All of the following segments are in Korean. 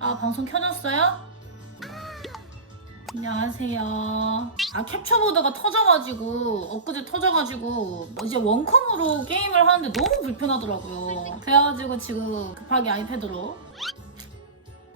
아 방송 켜졌어요? 안녕하세요. 아 캡처보드가 터져가지고 엊그제 터져가지고 이제 원컴으로 게임을 하는데 너무 불편하더라고요. 그래가지고 지금 급하게 아이패드로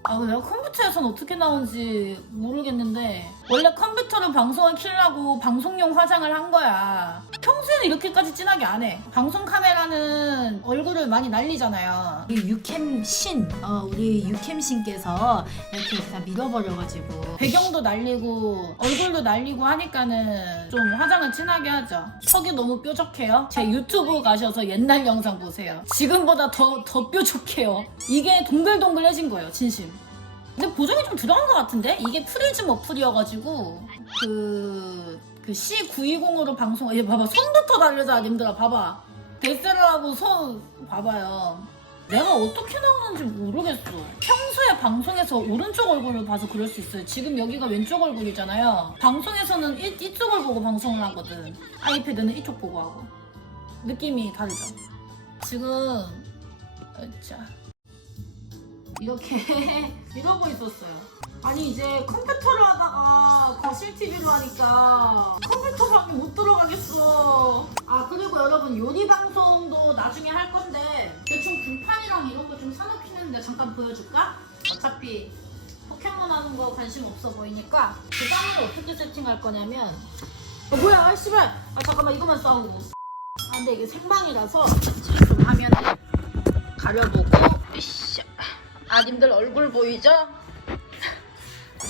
아 내가 컴 퓨터에선 어떻게 나온지 모르겠는데 원래 컴퓨터로 방송을 키려고 방송용 화장을 한 거야. 평소에는 이렇게까지 진하게 안 해. 방송 카메라는 얼굴을 많이 날리잖아요. 우리 유캠신 어, 우리 유캠신께서 이렇게 다 밀어버려가지고 배경도 날리고 얼굴도 날리고 하니까는 좀 화장을 진하게 하죠. 턱이 너무 뾰족해요. 제 유튜브 가셔서 옛날 영상 보세요. 지금보다 더, 더 뾰족해요. 이게 동글동글해진 거예요 진심 근데 보정이 좀 들어간 것 같은데? 이게 프리즘 어플이어가지고 그... 그 C920으로 방송 얘 봐봐. 손부터 달려자 님들아. 봐봐. 데셀러하고 손 봐봐요. 내가 어떻게 나오는지 모르겠어. 평소에 방송에서 오른쪽 얼굴을 봐서 그럴 수 있어요. 지금 여기가 왼쪽 얼굴이잖아요. 방송에서는 이, 이쪽을 보고 방송을 하거든. 아이패드는 이쪽 보고 하고. 느낌이 다르죠? 지금 자 이렇게 이러고 있었어요. 아니 이제 컴퓨터로 하다가 거실 TV로 하니까 컴퓨터 방에 못 들어가겠어. 아 그리고 여러분 요리 방송도 나중에 할 건데 대충 불판이랑 이런 거 좀 사놓기는데 잠깐 보여줄까? 어차피 포켓몬 하는 거 관심 없어 보이니까 그 방을 어떻게 세팅할 거냐면 어 뭐야 아 씨발 아 잠깐만 이거만 싸우고 아 근데 이게 생방이라서 좀 화면을 가려보고 으쌰. 아 님들 얼굴 보이죠?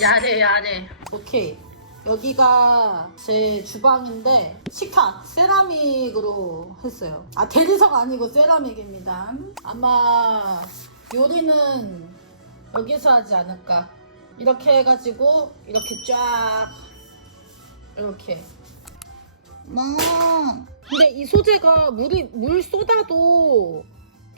야래 야래 오케이. 여기가 제 주방인데 식탁 세라믹으로 했어요. 아 대리석 아니고 세라믹입니다. 아마 요리는 여기서 하지 않을까. 이렇게 해가지고 이렇게 쫙 이렇게. 뭐 근데 이 소재가 물이 물 쏟아도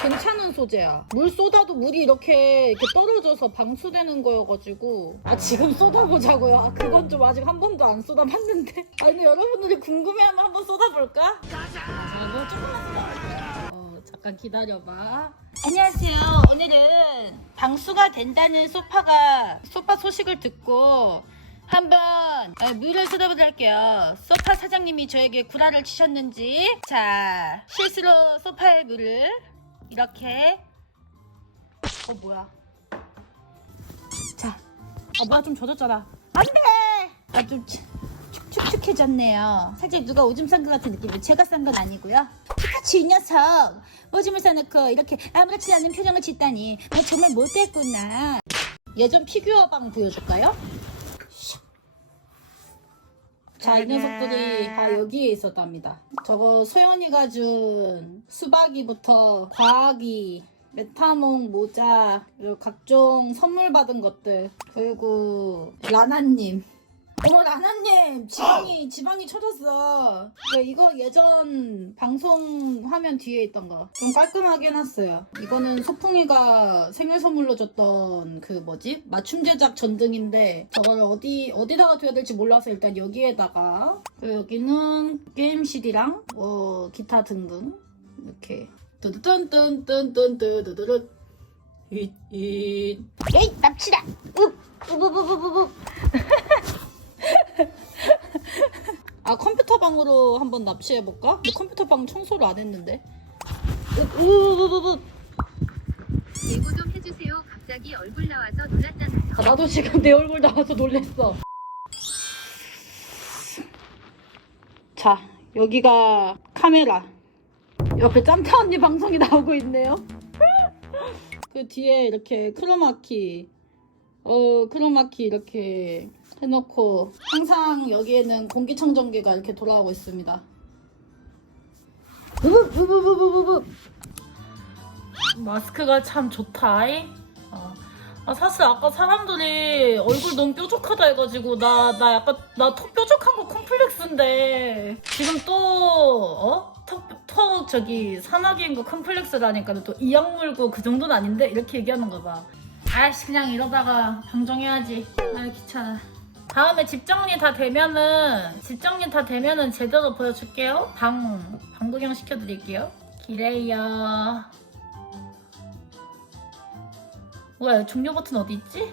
괜찮은 소재야. 물 쏟아도 물이 이렇게, 이렇게 떨어져서 방수되는 거여가지고. 아, 지금 쏟아보자고요. 아, 그건 좀 아직 한 번도 안 쏟아봤는데. 아니, 여러분들이 궁금해하면 한번 쏟아볼까? 자, 뭐 조금만 쏟아볼게요. 어, 잠깐 기다려봐. 안녕하세요. 오늘은 방수가 된다는 소파가, 소파 소식을 듣고, 한번 어, 물을 쏟아보도록 할게요. 소파 사장님이 저에게 구라를 치셨는지 자 실수로 소파에 물을 이렇게. 어 뭐야? 자 어, 뭐야 좀 젖었잖아. 안돼! 아좀 축축축해졌네요. 살짝 누가 오줌 싼 것 같은 느낌이에요. 제가 싼 건 아니고요. 피카츄 이 녀석! 오줌을 싸놓고 이렇게 아무렇지 않은 표정을 짓다니. 나 정말 못됐구나. 예전 피규어 방 보여줄까요? 자, 이 녀석들이 다 여기에 있었답니다. 저거 소연이가 준 수박이부터 과학이, 메타몽 모자, 그리고 각종 선물 받은 것들, 그리고 라나님. 어머 라나님 지방이 지방이 쳐졌어. 네, 이거 예전 방송 화면 뒤에 있던 거. 좀 깔끔하게 해놨어요. 이거는 소풍이가 생일 선물로 줬던 그 뭐지? 맞춤 제작 전등인데 저걸 어디 어디다가 둬야 될지 몰라서 일단 여기에다가 그리고 여기는 게임 CD랑 뭐 기타 등등 이렇게. 뚜두뚠뚠뚠뚠뚜두두두 잇잇. 에이 납치다. 읍읍읍읍읍 아 컴퓨터 방으로 한번 납치해 볼까? 컴퓨터 방 청소를 안 했는데. 예고 좀 해주세요. 갑자기 얼굴 나와서 놀랐잖아요. 아, 나도 지금 내 얼굴 나와서 놀랬어. 자, 여기가 카메라. 옆에 짬타 언니 방송이 나오고 있네요. 그 뒤에 이렇게 크로마키, 어, 크로마키 이렇게 해놓고 항상 여기에는 공기청정기가 이렇게 돌아가고 있습니다. 마스크가 참 좋다. 어. 아 사실 아까 사람들이 얼굴 너무 뾰족하다 해가지고 나 나 약간 나 턱 뾰족한 거 컴플렉스인데 지금 또 어? 턱, 턱 저기 산화기인 거 컴플렉스라니까 또 이악 물고 그 정도는 아닌데 이렇게 얘기하는가 봐. 아이씨 그냥 이러다가 방정해야지. 아 귀찮아. 다음에 집 정리 다 되면은 집 정리 다 되면은 제대로 보여줄게요. 방 방 구경 시켜드릴게요. 기래요. 뭐야 종료 버튼 어디 있지?